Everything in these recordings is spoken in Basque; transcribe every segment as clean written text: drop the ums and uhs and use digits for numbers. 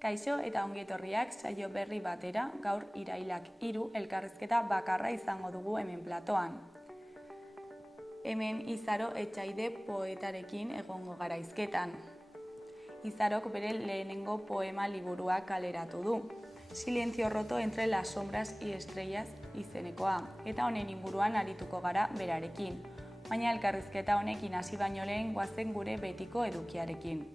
Kaixo eta ongi etorriak saio berri batera, gaur irailak 3 elkarrizketa bakarra izango dugu hemen platoan. Hemen Izaro Etxaide poetarekin egongo gara hizketan. Izarok bere lehenengo poema liburua kaleratu du. Silencio roto entre las sombras y estrellas izenekoa, eta honen inguruan arituko gara berarekin. Baina elkarrizketa honekin hasi baino lehen goazen gure betiko edukiarekin.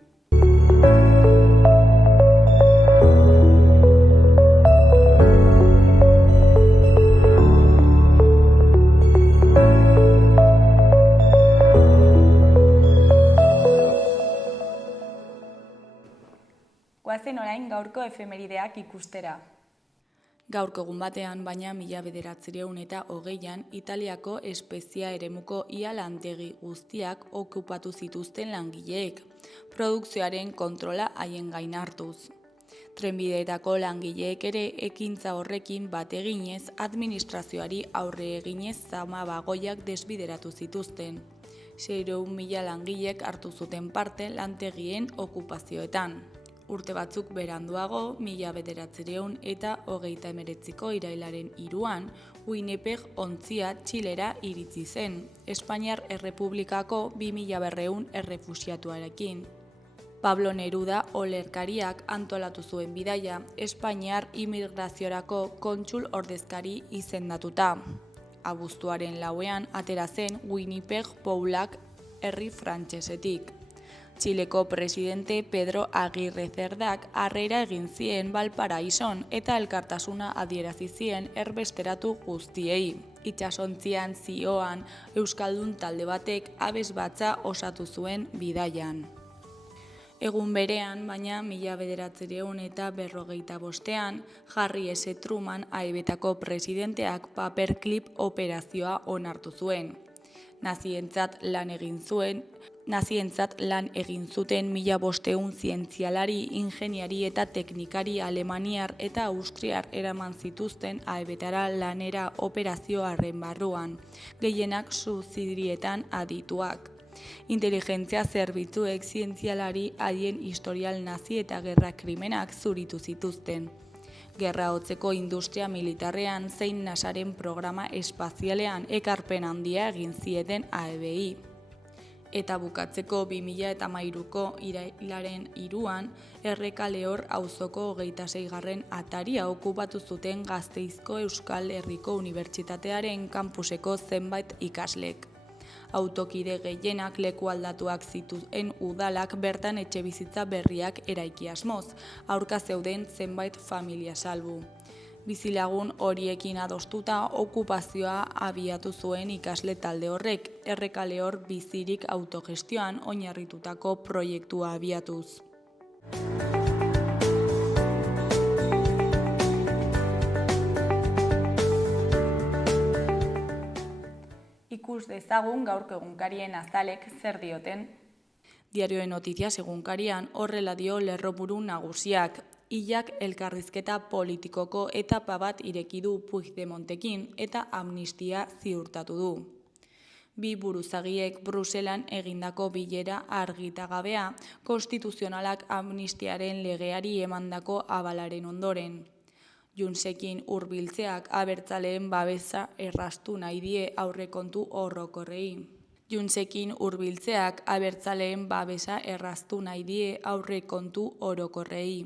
Goazen orain gaurko efemerideak ikustera. Gaurko egun batean, baina 1920an, Italiako espezia eremuko ia lantegi guztiak okupatu zituzten langileek, produkzioaren kontrola haien gain hartuz. Trenbideetako langileek ere ekintza horrekin bat eginez administrazioari aurre eginez zama-bagoiak desbideratu zituzten. 600.000 langilek hartu zuten parte lantegien okupazioetan. Urte batzuk beranduago, 1939ko irailaren 3an, Winnipeg ontzia Txilera iritsi zen, Espainiar Errepublikako 2.200 errefuxiatuarekin. Pablo Neruda olerkariak antolatu zuen bidaia, Espainiar immigraziorako kontsul ordezkari izendatuta. Abuztuaren 4ean atera zen Winnipeg Poulak herri frantsesetik. Txileko presidente Pedro Aguirre Cerdak harrera egin zien Valparaison eta elkartasuna adierazi zien erbesteratu guztiei. Itsasontzian zioan euskaldun talde batek abesbatza osatu zuen bidaian. Egun berean, baina 1945ean, Harry S. Truman AEBetako presidenteak paperclip operazioa onartu zuen. Nazientzat lan egin zuten 1500 zientzialari, ingeniari eta teknikari alemaniar eta austriar eraman zituzten AEBetara lanera operazioaren barruan, gehienak subsidietan adituak. Inteligentzia zerbitzuek zientzialari haien historial nazi eta gerra krimenak zuritu zituzten. Gerra hotzeko industria militarrean zein NASAren programa espazialean ekarpen handia egin zieten AEBi. Eta bukatzeko 2013ko irailaren 3an, Errekalehor auzoko 26. ataria okupatu zuten Gasteizko Euskal Herriko Unibertsitatearen kampuseko zenbait ikaslek. Autokide gehienak leku aldatuak zituen udalak bertan etxebizitza berriak eraiki asmoz, aurka zeuden zenbait familia salbu. Bizilagun horiekin adostuta okupazioa abiatu zuen ikasle talde horrek, Errekalehor bizirik autogestioan oinarritutako proiektua abiatuz. Ikus dezagun gaurko egunkarien azalek zer dioten. Diario Noticias egunkarian horrela dio lerroburu nagusiak. Hilak elkarrizketa politikoko etapa bat ireki du Puigdemontekin eta amnistia ziurtatu du. Bi buruzagiek Bruselan egindako bilera argitagabea, konstituzionalak amnistiaren legeari emandako abalaren ondoren. Junsekin hurbiltzeak abertzaleen babesa erraztu nahi die aurrekontu orokorrei. Junsekin hurbiltzeak abertzaleen babesa erraztu nahi die aurrekontu orokorrei.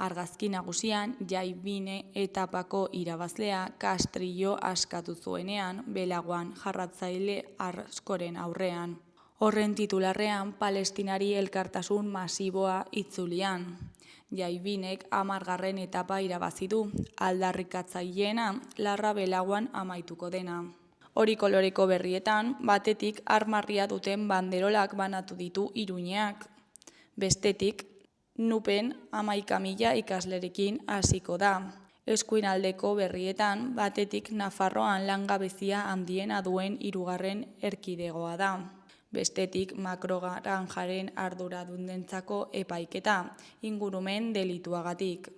Argazki nagusian, Jaibine etapako irabazlea Castrillo askatu zuenean, belagoan jarratzaile askoren aurrean. Horren titularrean, Palestinari elkartasun masiboa itzulian. Jaibinek 10. etapa irabazi du, aldarrikatzaileena larra belagoan amaituko dena. Hori koloreko berrietan, batetik armarria duten banderolak banatu ditu Iruñeak. Bestetik, Nupen 11.000 ikaslerekin hasiko da. Eskuinaldeko berrietan, batetik Nafarroan langabezia handiena duen 3. erkidegoa da. Bestetik Makrogaranjaren arduradunentzako epaiketa, ingurumen delituagatik.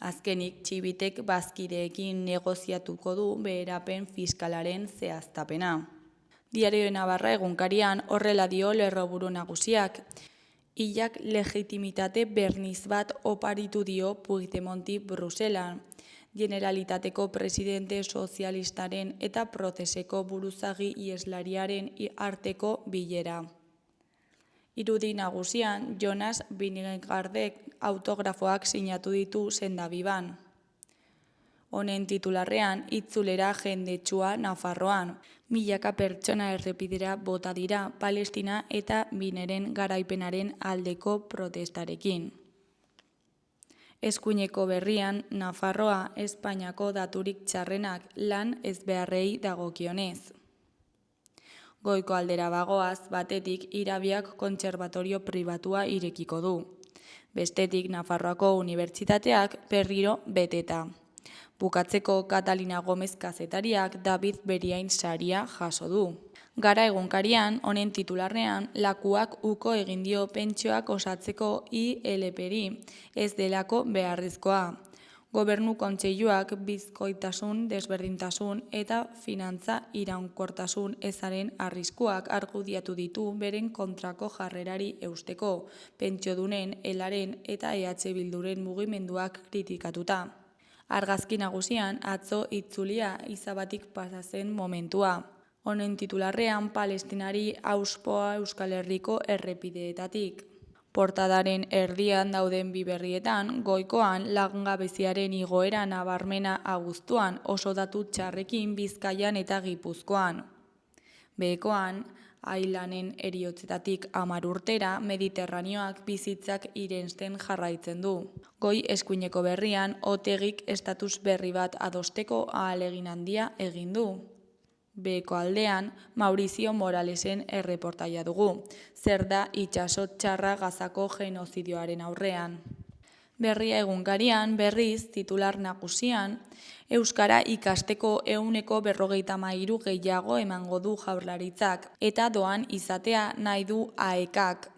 Azkenik, Txibitek bazkideekin negoziatuko du beherapen fiskalaren zehaztapena. Diario Navarra egunkarian horrela dio lerroburu nagusiak. Hilak legitimitate berniz bat oparitu dio Puigdemonti Bruselan, Generalitateko presidente sozialistaren eta prozeseko buruzagi ieslariaren arteko bilera. Irudi nagusian, Jonas Vingegaardek autografoak sinatu ditu sendabiban. Honen titularrean, itzulera jendetsua Nafarroan. Milaka pertsona errepidera bota dira Palestina eta Bineren garaipenaren aldeko protestarekin. Eskuineko berrian, Nafarroa Espainiako daturik txarrenak lan ezbeharrei dagokionez. Goiko aldera bagoaz, batetik Irabiak kontserbatorio pribatua irekiko du. Bestetik Nafarroako unibertsitateak berriro beteta. Bukatzeko Catalina Gomez kazetariak David Beriain saria jaso du. Gara egunkarian, honen titularrean, lakuak uko egin dio pentsioak osatzeko ILP-ri ez delako beharrezkoa. Gobernu kontseiluak bizkoitasun, desberdintasun eta finantza iraunkortasun ezaren arriskuak argudiatu ditu beren kontrako jarrerari eusteko, pentsiodunen, elaren eta EH Bilduren mugimenduak kritikatuta. Argazki nagusian atzo itzulia izabatik pasa zen momentua. Honen titularrean Palestinari auspoa Euskal Herriko errepideetatik. Portadaren erdian dauden bi berrietan, goikoan langabeziaren igoera nabarmena abuztuan oso datu txarrekin Bizkaian eta Gipuzkoan. Behekoan, Ailanen heriotzetatik 10 urtera Mediterraneoak bizitzak irensten jarraitzen du. Goi eskuineko berrian, Otegik estatus berri bat adosteko ahalegin handia egin du. Beheko aldean, Maurizio Moralesen erreportaia dugu. Zer da itsaso txarra Gazako genozidioaren aurrean. Berria egunkarian, berriz, titular nagusian, Euskara ikasteko 153 gehiago emango du Jaurlaritzak eta doan izatea nahi du AEKak.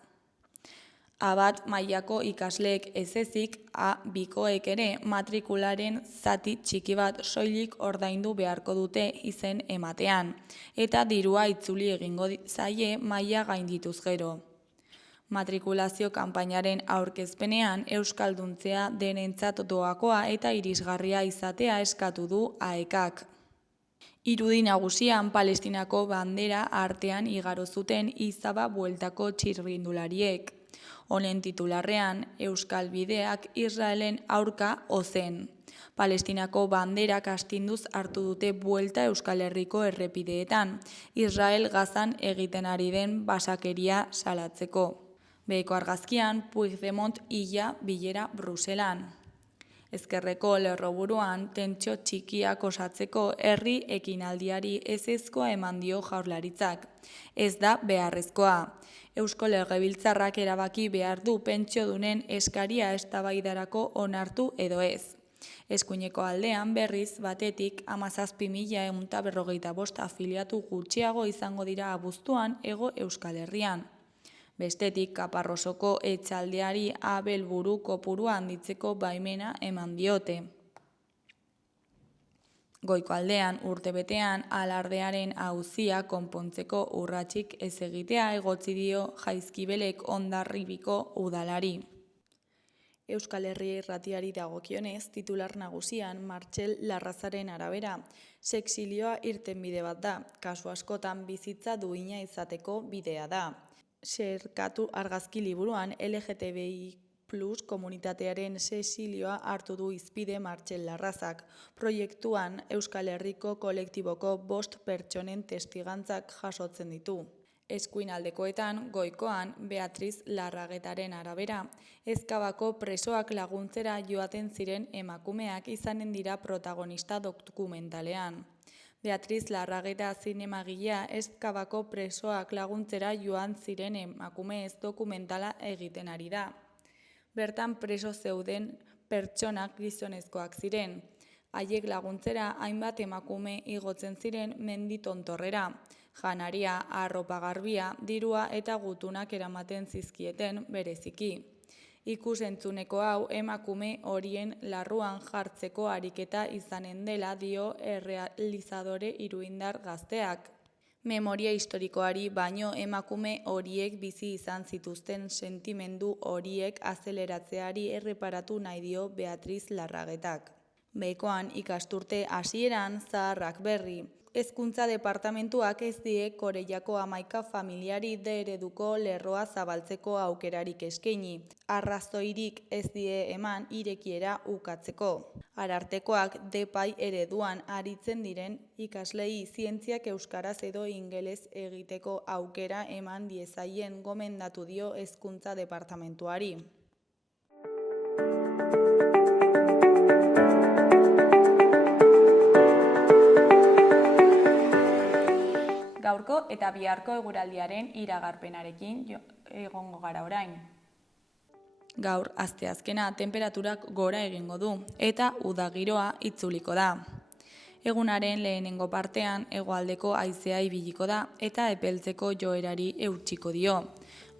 A1 mailako ikasleek ez ezik, A2koek ere matrikularen zati txiki bat soilik ordaindu beharko dute izen ematean, eta dirua itzuli egingo zaie maila gaindituz gero. Matrikulazio kanpainaren aurkezpenean euskalduntzea denentzat doakoa eta irisgarria izatea eskatu du AEKak. Irudi nagusian Palestinako bandera artean igaro zuten izaba bueltako txirrindulariek. Honen titularrean, Euskal Bideak Israelen aurka ozen. Palestinako banderak astinduz hartu dute buelta Euskal Herriko errepideetan, Israel Gazan egiten ari den basakeria salatzeko. Beheko argazkian, Puigdemont hila bilera Bruselan. Ezkerreko lerroburuan, tentsio txikiak osatzeko herri ekinaldiari ezezkoa eman dio Jaurlaritzak. Ez da beharrezkoa. Eusko Legebiltzarrak erabaki behar du pentsiodunen eskaria eztabaidarako onartu edo ez. Eskuineko aldean berriz batetik 17.145 afiliatu gutxiago izango dira abuztuan Hego Euskal Herrian. Bestetik Kaparrosoko etxaldeari abelburu kopurua handitzeko baimena eman diote. Goiko aldean urtebetean alardearen auzia konpontzeko urratsik ez egitea egotzi dio Jaizkibelek Hondarribiko udalari. Euskal Herria Irratiari dagokionez, titular nagusian Martxel Larrazaren arabera, sexilioa irtenbide bat da, kasu askotan bizitza duina izateko bidea da. Xerkatu argazki liburuan LGTBI+ komunitatearen sexilioa hartu du hizpide Martxel Larrazak. Proiektuan Euskal Herriko kolektiboko 5 pertsonen testigantzak jasotzen ditu. Eskuinaldekoetan, goikoan, Beatriz Larragetaren arabera, Ezkabako presoak laguntzera joaten ziren emakumeak izanen dira protagonista dokumentalean. Beatriz Larrageta zinemagilea Ezkabako presoak laguntzera joan ziren emakumeez dokumentala egiten ari da. Bertan preso zeuden pertsonak gizonezkoak ziren. Haiek laguntzera hainbat emakume igotzen ziren mendi tontorrera. Janaria, arropa garbia, dirua eta gutunak eramaten zizkieten bereziki. Ikus-entzuneko hau emakume horien larruan jartzeko ariketa izanen dela dio errealizadore iruindar gazteak. Memoria historikoari baino emakume horiek bizi izan zituzten sentimendu horiek azeleratzeari erreparatu nahi dio Beatriz Larragetak. Behekoan ikasturte hasieran zaharrak berri. Hezkuntza departamentuak ez die Koreiako 11 familiari D ereduko lerroa zabaltzeko aukerarik eskaini. Arrazoirik ez die eman irekiera ukatzeko. Arartekoak D-pai ereduan aritzen diren ikaslei zientziak euskaraz edo ingeles egiteko aukera eman diezaien gomendatu dio Hezkuntza departamentuari. Gaurko eta biharko eguraldiaren iragarpenarekin egongo gara orain. Gaur, asteazkena tenperaturak gora egingo du eta udagiroa itzuliko da. Egunaren lehenengo partean hegoaldeko haizea ibiliko da eta epeltzeko joerari eutsiko dio.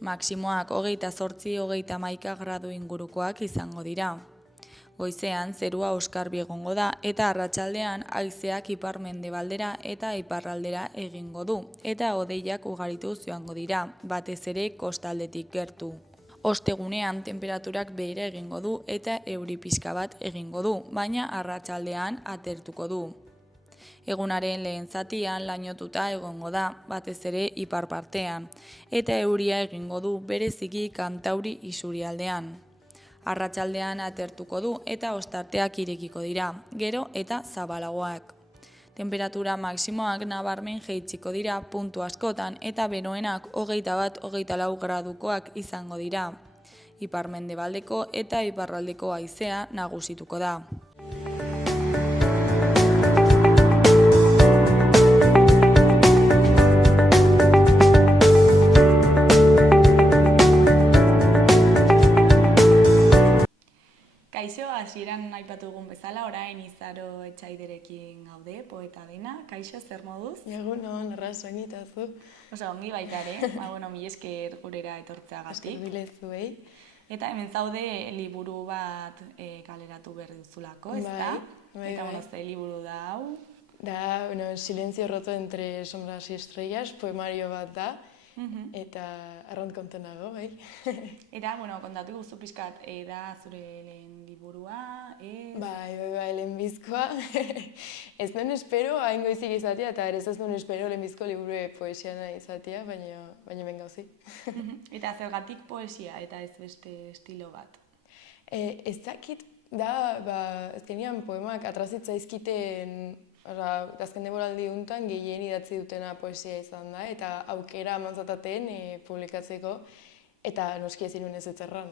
Maximoak 28-31 gradu ingurukoak izango dira. Goizean zerua oskarbi egongo da eta arratsaldean haizeak ipar-mendebaldera eta iparraldera egingo du eta hodeiak ugarituz joango dira, batez ere kostaldetik gertu. Ostegunean tenperaturak behera egingo du eta euri pixka bat egingo du, baina arratsaldean atertuko du. Egunaren lehen zatian lainotuta egongo da, batez ere ipar partean, eta euria egingo du bereziki Kantauri isurialdean. Arratsaldean atertuko du eta ostarteak irekiko dira, gero eta zabalagoak. Temperatura maximoak nabarmen jaitsiko dira puntu askotan eta beroenak 21-24 gradukoak izango dira. Ipar-mendebaldeko eta iparraldeko haizea nagusituko da. Kaixo, hasieran aipatu dugun bezala, orain Izaro Etxaiderekin gaude, poeta dena. Kaixo, zer moduz? Egunon, arras onitazu. Ongi baita ere, mila esker gurera etortzeagatik. Esker bile zuei. Eta hemen zaude liburu bat kaleratu berri duzulako, ez da? Bai. Eta ze liburu da hau? Da, Silencio roto entre sombras y estrellas, poemario bat da. Eta arront konten nago, bai. Eta, kontatu guzu pixkat, da zure lehen liburua, Bai, lehenbizkoa. Ez nuen espero hain goizik izatea, eta ez nuen espero lehenbizko liburu poesiana izatea, baina ben gauzi. Eta zergatik poesia eta ez beste estilo bat? Ez dakit, da, azkenean poemak atrazitza izkiten azken denboraldi untan gehien idatzi dutena poesia izan da, eta aukera amantzataten publikatzeko, eta noski ez irun ez etzerran,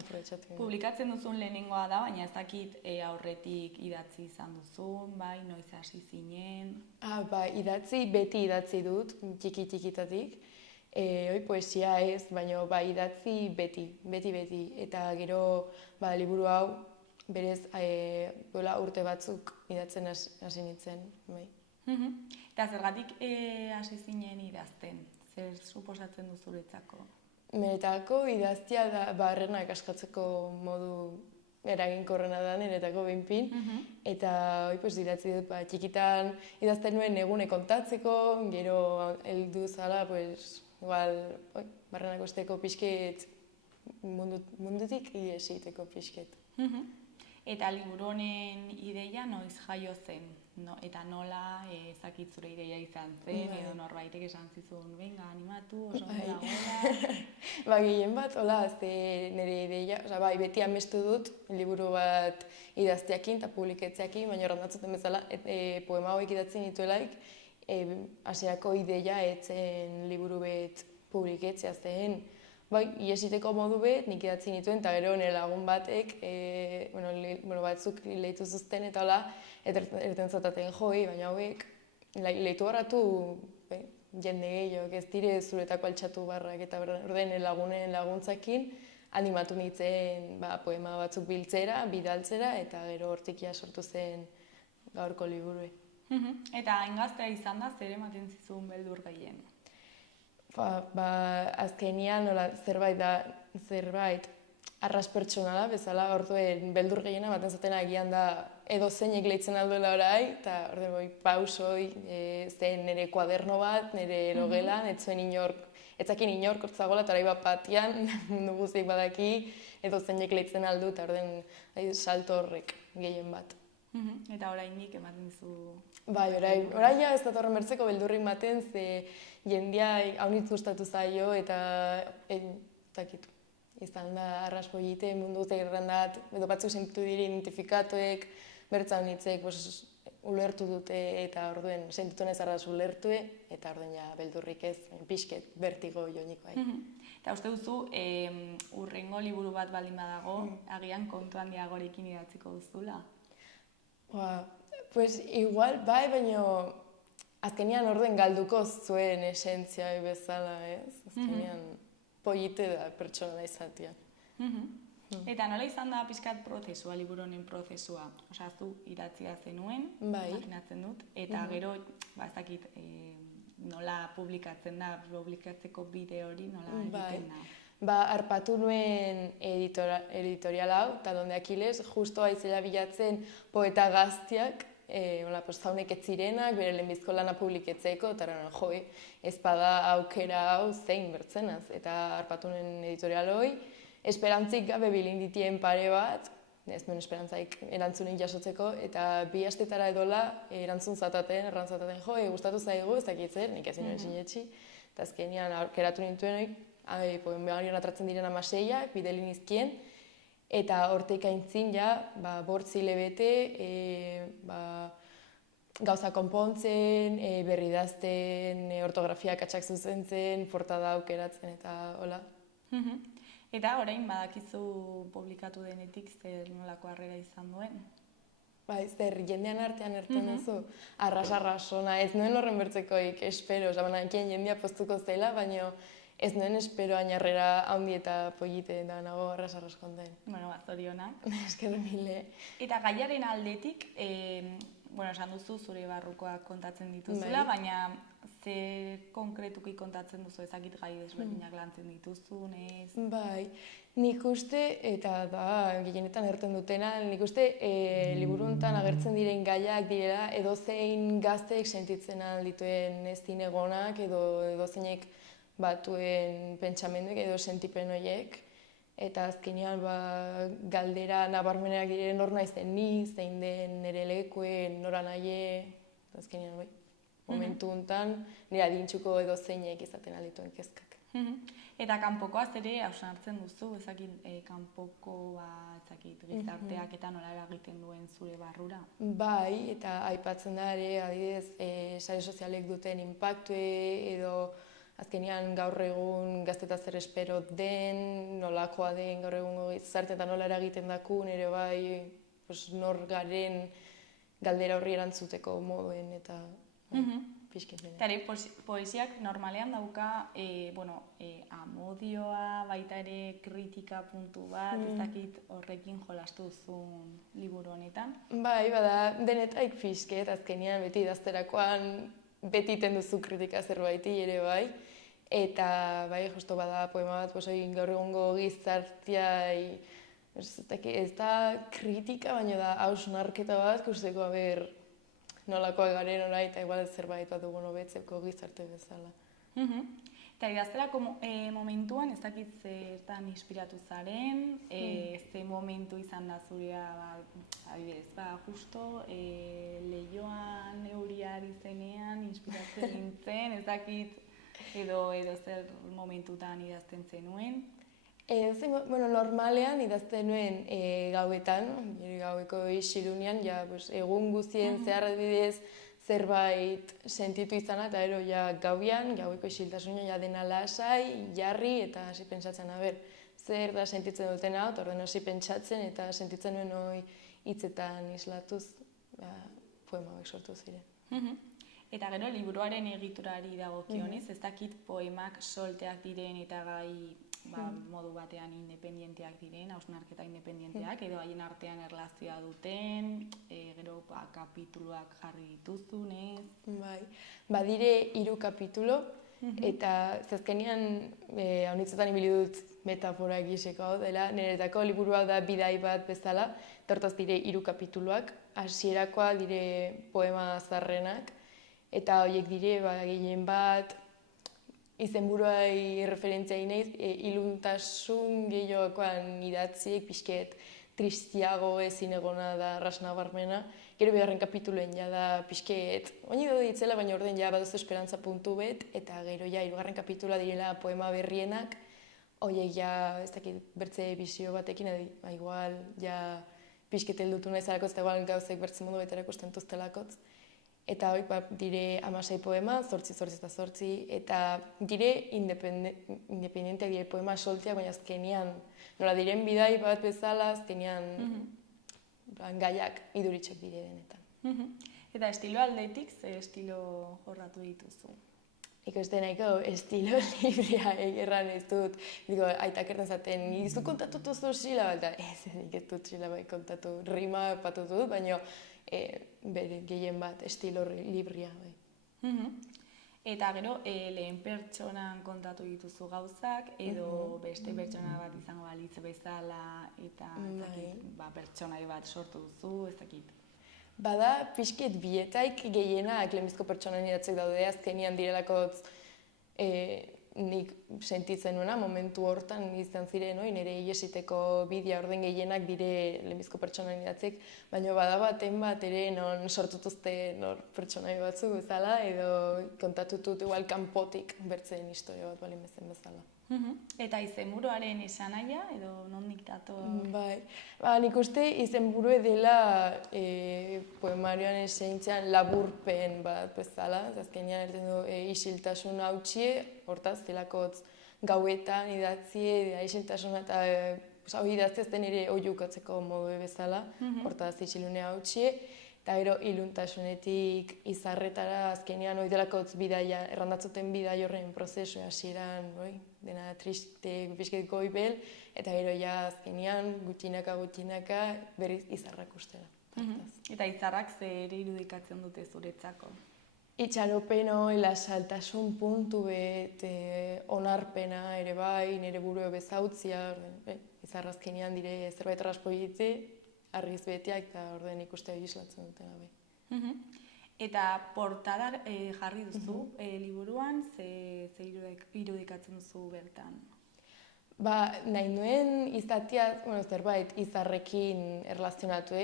aprobetxatu. Publikatzen duzun lehenengoa da, baina ez dakit aurretik idatzi izan duzun, bai, noiz hasi zinen? Beti idatzi dut, txiki-txikitatik. Poesia ez, baina idatzi beti. Eta gero liburu hau, berez, urte batzuk idatzen hasi nintzen. Eta zergatik hasi zinen idazten? Zer suposatzen duzuretzako? Niretako idaztia da barrenak askatzeko modu eraginkorrena da niretako behinpin. Eta idatzi dut txikitan idazten nuen egune kontatzeko, gero heldu zala barrenak osteko pixket mundutik iesiteko pixket. Eta liburu honen ideia noiz jaio zen? Eta nola ezakit zure ideia izan zen, edo norbaitek esan zizun, venga, animatu, oso nola gola? Gehien bat, nire ideia, beti amestu dut liburu bat idazteakin eta publiketzeakin, baina horrendatzuten bezala, poema hauek idatzen dituelaik, hasierako ideia etzen liburu bet publiketzea zen. Iesiteko modu bet, nik idatzen dituen, eta gero nire lagun batek, batzuk lehitu zuzten eta hola, erten zataten joi, baina hauek lehitu barratu jende gehiago, ez dire zuretako altxatu barrak, eta orden lagunen laguntzakin animatu nintzen poema batzuk biltzera, bidaltzera, eta gero hortikia sortu zen gaurko liburue. Eta engaztea izan da, zer ematen zizun beldur gehien? Azkenian zerbait arras pertsonala, bezala orduen beldur gehiena ematen zatena egian da edo zeinek lehitzen alduela orai, eta ordoi pausoi, zen nire kuaderno bat, nire logelan, etzakin inork hortzagoela, eta orai bat batian, mundu guztiek badaki, edo zeinek lehitzen aldu, eta orden salto horrek gehien bat. Eta oraindik ematen dizu... Bai, orai ja ez datorren bertzeko beldurrik maten, ze jendia haunitz gustatu zaio, eta zakitu. Izan da arraspo egite, mundu zegerrandat, edo batzuk sentitu diri identifikatuek, bertzan hitzek ulertu dute eta orduen sentitu nez arras ulertu, eta orduen ja beldurrik ez, pixket, bertigo joaniko. Eta uste duzu, urrengo liburu bat baldin badago, agian kontu handiagorekin idatziko duzula? Pues igual, bai, baina azkenian orduen galduko zuen esentzia bezala, ez? Azkenian polite da pertsona da izatea. Eta nola izan da pixkat prozesua, liburu honen prozesua? Osea, zu idatzia zenuen, imaginatzen dut, eta gero, ez dakit, nola publikatzen da, publikatzeko bide hori nola egiten da? Arpatu nuen editorial hau, Talón de Aquiles, justo aizela bilatzen poeta gaztiak, zaunek ez zirenak, bere lehenbizko lana publiketzeko, eta ez bada aukera hau zein bertzenaz. Eta arpatu nuen editorial hoi, esperantzik gabe bilinditien pare bat, ez nuen esperantzaik erantzunik jasotzeko, eta 2 astetara edola erantzun zataten, gustatu zaigu, ez dakitzen, nik ezin nuen sinetxi, eta azkenean aukeratu nintuen poemarian atratzen diren 16ak, bideli nizkien, eta hortik aintzin ja, 8 hilabete, gauza konpontzen, berri idazten, ortografia katxak zuzentzen, portada aukeratzen eta hola. Eta orain badakizu publikatu denetik zer nolako harrera izan duen? Zer jendean artean erten duzu, arras ona, ez nuen horren bertzekoik espero, banakien jendea postuko zela, baina ez nuen espero ainarrera handi eta polite da nago arras konten. Zorionak. Esker mile. Eta gaiaren aldetik, esan duzu zure barrukoak kontatzen dituzula, baina zer konkretuki kontatzen duzu ezakit gai desberdinak lantzen dituzun, ez? Bai, nik uste, eta da, gehienetan erten dutena, nik uste liburu honetan agertzen diren gaiak direla edozein gazteek sentitzen aldituen ez dinegonak edo zeinek batuen pentsamenduek edo sentipen horiek. Eta azkenean galdera nabarmenak diren nor naizen ni, zein den nire lekuen, nora naie, azkenean momentu honetan nire adintxuko edo zeinek izaten aldituen kezkak. Eta kanpokoaz ere hausnartzen duzu, ezakit kanpoko gizarteak eta nola eragiten duen zure barrura? Bai, eta aipatzen da ere, adibidez, sare sozialek duten inpaktu edo azkenean gaur egun gazteta zer espero den, nolakoa den gaur egungo gizarte eta nola eragiten dakun, ere bai nor garen galdera horri erantzuteko moduen eta pixkin dena. Eta poesiak normalean dauka amodioa, baita ere kritika puntu bat, ez dakit horrekin jolastu duzun liburu honetan? Bai, bada denetaik pixket, azkenean beti idazterakoan beti iten duzu kritika zerbaiti ere bai, eta bai, justo bada poema bat, gaur egungo gizartea, ez da kritika, baina da hausnarketa bat, kusteko nolakoa garen orai, eta igual zerbait bat dugun hobetzeko gizarte bezala. Eta idazterako momentuan, ez dakit zertan inspiratu zaren, ze momentu izan da zurea, adibidez, justo lehioan, euriari zenean, inspiratzen nintzen, ez dakit edo zer momentutan idazten zenuen. Normalean idazten nuen gauetan, gaueko isilunean, egun guztien zehar adibidez, zerbait sentitu izana, eta ero gaueko isiltasunean dena lasai, jarri, eta hasi pentsatzen, zer da sentitzen duten hau, eta hasi pentsatzen, eta sentitzen nuen hori hitzetan islatuz, poema hauek sortu ziren. Eta gero, liburuaren egiturari dagokionez, ez dakit poemak solteak diren eta gai modu batean independienteak diren, hausnarketa independienteak, edo haien artean erlazioa duten, gero kapituluak jarri dituzunez. Bai, badire 3 kapitulo, Eta zazkenean, haunitzetan ibili dut metafora egiseko hau dela, niretako liburua da bidai bat bezala, eta hortaz dire 3 kapituluak, hasierakoa dire poema zaharrenak, eta horiek dire gehien bat, izenburuai referentzia inaiz, iluntasun gehiokoan idatziek, pixket tristiago ezin egona da rasna barmena. Gero bigarren kapituluen ja da pixket, oini daude ditzela, baina orden ja baduzu esperantza puntu bet, eta gero ja 3. kapitula direla poema berrienak, horiek ja, ez dakit, bertze bizio batekin, igual, ja pixket heldutu nahi zalakotz, eta igual gauzek bertze modu betera ikusten tuztelakotz. Eta hori dire 16 poema, 8, eta dire independenteak dire poema solteak, baina azkenean, nola diren bidai bat bezala, azkenean gaiak iduritzek dire denetan. Eta estilo aldetik, ze estilo jorratu dituzu? Ikuste nahiko estilo librea erran ez dut, digo, aitak erten zaten, izu kontatu duzu silaba, eta nik ez dut silaba kontatu, rima patutu dut, baina bere gehien bat estilo librea. Eta gero, lehen pertsonan kontatu dituzu gauzak, edo beste pertsona bat izango balitz bezala, eta pertsonai bat sortu duzu, ez dakit. Bada, pixket bietaik gehienak lehenbizko pertsonan idatzek daude, azkenian direlakotz nik sentitzen nuena, momentu hortan izan ziren, nire iesiteko bidea orden gehienak dire lehenbizko pertsonan idatzek, baina bada baten bat ere non sortutuzte pertsonai batzu bezala, edo kontatutut igual kanpotik bertzen historia bat balin bezen bezala. Eta izenburuaren esanahia, edo nondik dator? Bai, nik uste izenburue dela poemarioan esaintzean laburpen bat bezala, azkenean erten du isiltasun hautsie, hortaz, delakotz gauetan idatzie, isiltasuna eta idazten ere oiukatzeko modu bezala, hortaz isilune hautsie, eta gero iluntasunetik izarretara azkenean delakotz bidaia, errandatzuten bidai horren prozesu hasieran, dena triste, pixket goibel, eta gero ja azkenean gutxinaka berriz izarrak ustela. Eta izarrak zer irudikatzen dute zuretzako? Itxaropeno, lasaltasun puntu bet, onarpena ere bai, nire burua bezautzia, izarra azkenean dire zerbait raspoitze, argiz beteak eta orden ikuste islatzen dutena bai. Eta portada jarri duzu liburuan, ze irudikatzen duzu bertan? Nahi nuen izatea, zerbait izarrekin erlazionatu,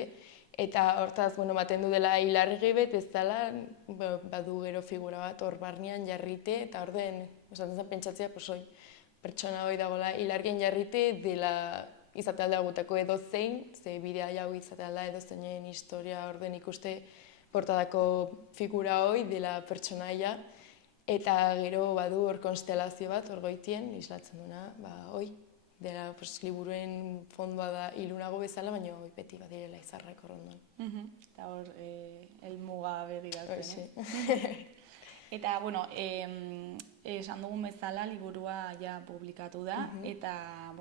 eta hortaz, maten du dela hilargi bet, ez dela, badu gero figura bat hor barnean jarrite, eta orden, pentsatzea, pertsona hori dagoela hilargien jarrite dela izate alda gutako edo zein, ze bidea jau izate alda edo zeinen historia orden ikuste portadako figura hori dela pertsonaia, eta gero badu hor konstelazio bat hor goitien, islatzen duna, hoi, dela liburuen fondoa da ilunago bezala, baina hoi beti badirela izarrak horrenduan. Eta hor, helmuga begiratzen, Eta, esan dugun bezala, liburua ja publikatu da, eta,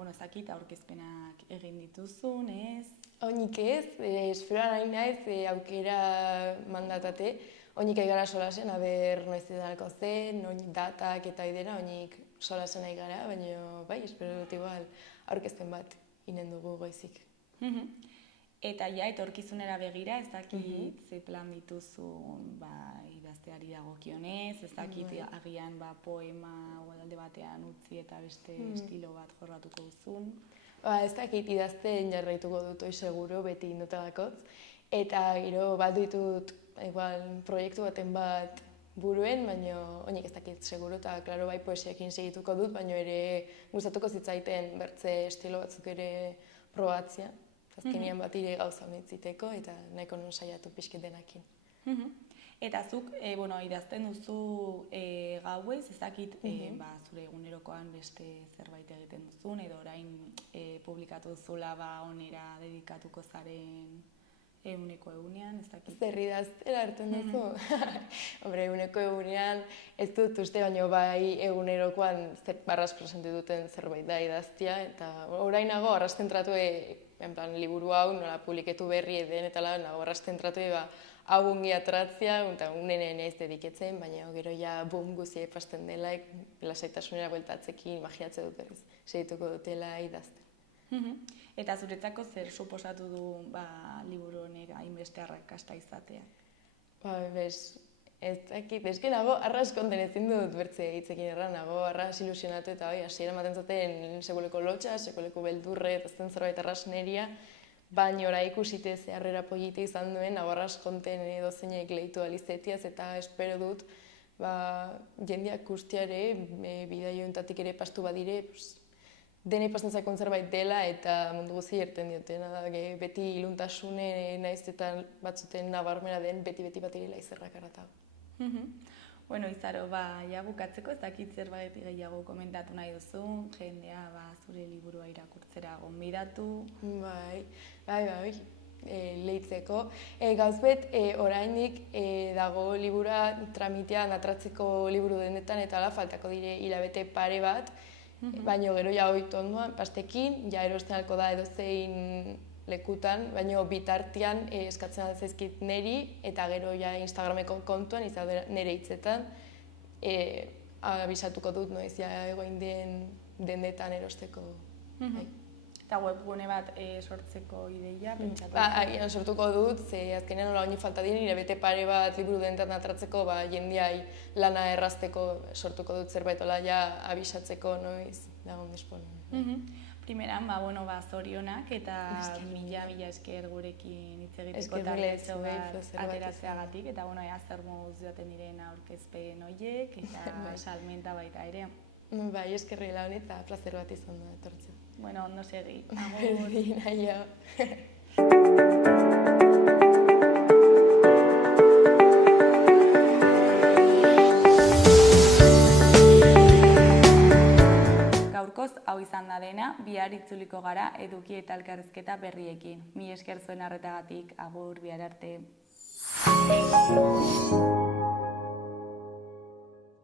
ezakit aurkezpenak egin dituzun, ez? Oinik ez, esperoan hain naiz, aukera mandatate, oinik aigara solasen, aber noiz edalako zen, oinik datak eta idena, oinik solasen aigara, baina, espero dut igual aurkezpen bat inen dugu goizik. Eta ja, etorkizunera begira, ez dakit ze plan dituzun idazteari dagokionez, ez dakit agian poema alde batean utzi eta beste estilo bat jorratuko duzun. Ez dakit idazten jarraituko dut hoi seguro, beti indotadakotz. Eta gero bat ditut proiektu baten bat buruen, baina oinik ez dakit seguro, eta klaro bai poesiakin segituko dut, baina ere gustatuko zitzaiten bertze estilo batzuk ere probatzia. Azkenean bat ire gauza mitziteko eta nahiko non saiatu pixket denakin. Eta zuk, idazten duzu gauez, ez dakit zure egunerokoan beste zerbait egiten duzun, edo orain publikatu duzula onera dedikatuko zaren eguneko egunean, ez dakit. Zer idaztera hartzen duzu? Eguneko egunean ez dut uste, baina bai egunerokoan barraz presente duten zerbait da idaztia, eta orainago arrasten tratue liburu hau nola publiketu berri den eta nago arrasten tratu hau ungi atratzea, eta unenen ez dediketzen, baina gero ja bum guzi epasten dela, lasaitasunera bueltatzekin imaginatze dut berriz, segituko dutela idazten. Eta zuretzako zer suposatu du liburu honek hainbeste arrakasta izatea? Ez dakit, eske nago arras konten ezin dut bertze hitzekin erran, nago arras ilusionatu eta hasiera ematen zaten sekuleko lotxa, sekuleko beldurre, eta zen zerbait arras neria, baina ora ikusite ze harrera polite izan duen, nago arras konten edo zeinek lehitu alizetiaz, eta espero dut jendeak guztiare, bidaioentatik ere pastu badire, denei pasten zaikon zerbait dela eta mundu guzti irten diotena da, beti iluntasune naiz eta batzuten nabarmena den beti bat irela izerrak aratago. Bueno, Izaro, ja bukatzeko ez dakit zerbait gehiago komentatu nahi duzu, jendea zure liburua irakurtzera gonbidatu. Bai, lehitzeko. Gauzbet, orainik dago liburua tramitean atratzeko liburu denetan eta faltako dire hilabete pare bat, baina gero ja oitu ondoan, pastekin, ja erosten halko da edozein lekutan, baina bitartian eskatzen zaizkit neri eta gero ja Instagrameko kontuan, izan nire hitzetan, abisatuko dut noiz egoin den dendetan erosteko. Eta webgune bat sortzeko ideia, pentsatu? Agian sortuko dut, ze azkenean nola oin falta dira, nire bete pare bat liburu dendetan atratzeko, jendeai lana errazteko sortuko dut zerbait ola ja abisatzeko noiz dagoen disponen. Primeran, zorionak eta mila esker gurekin hitz egiteko taletxo bat ateratzeagatik, eta ea zer moduz joaten diren aurkezpen horiek eta salmenta baita ere. Bai, eskerri laun eta plazer bat izan da etortzea. Bueno, ondo segi. Agur. Berdin, aio. Gaurkoz hau izan da dena, bihar itzuliko gara eduki eta elkarrizketa berriekin. Mila esker zuen arretagatik, agur, bihar arte.